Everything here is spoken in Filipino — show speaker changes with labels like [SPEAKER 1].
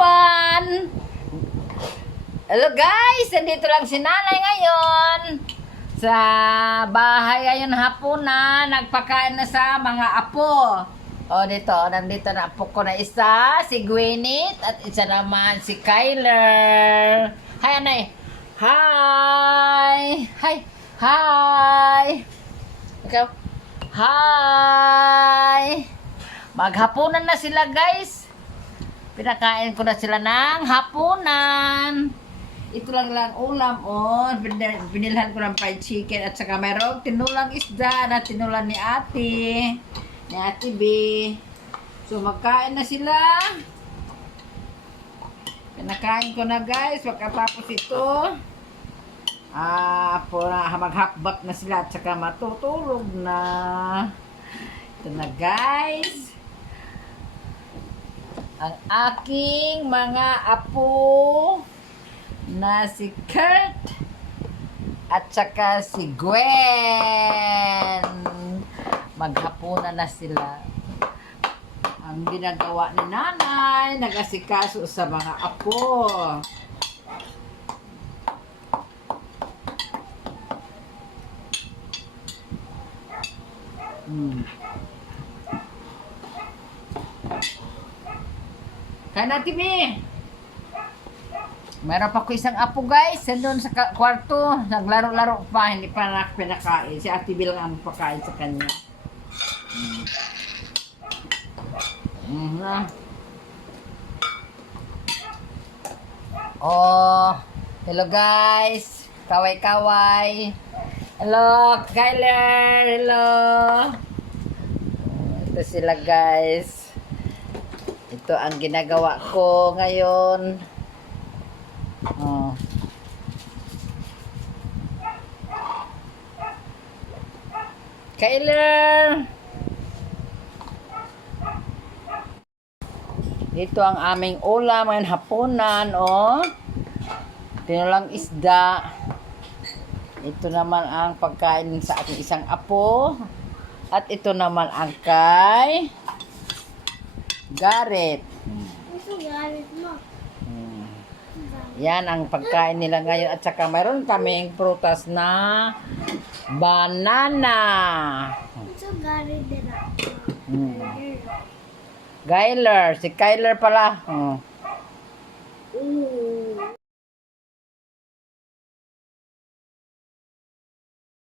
[SPEAKER 1] Everyone! Hello guys! Nandito lang si nanay ngayon. Sa bahay ngayon hapon na. Nagpakain na sa mga apo. O dito, nandito na apo ko na isa. Si Gwyneth. At isa naman si Kyler. Hi anay! Hi! Hi! Hi! Ikaw? Hi! Maghapunan na sila guys. Pinakain ko na sila ng hapunan. Ito lang lang ulam oh. Binil- Binilhan ko ng fried chicken at saka mayroong tinulang isda na tinulan ni ate. Ni ate B. So magkain na sila. Pinakain ko na guys. Pagkatapos ito, ah, po na maghakbat na sila at saka matutulog na. Ito na guys ang aking mga apo na si Kurt at saka si Gwen. Maghapunan na sila. Ang ginagawa ni nanay, nagasikaso sa mga apo. Hmm. Kaya natin. Meron pa ko isang apo guys, doon sa kwarto, naglaro-laro pa, hindi pa na. Si Ate Bill ang pakain sa kanya. Mm. Mm Oh, hello guys. Kaway-kaway. Hello, Kyler. Hello. Ito sila guys. Ito ang ginagawa ko ngayon. Oh. Kyler! Ito ang aming ulam ngayon hapunan, oh. Tinulang isda. Ito naman ang pagkain sa ating isang apo. At ito naman ang kay Garrett.
[SPEAKER 2] Ito galit mo.
[SPEAKER 1] Hmm. Yan ang pagkain nila ngayon. At saka mayroon kaming prutas na banana.
[SPEAKER 2] Din ako.
[SPEAKER 1] Hmm. Si Kyler pala. Oh.
[SPEAKER 2] Oo.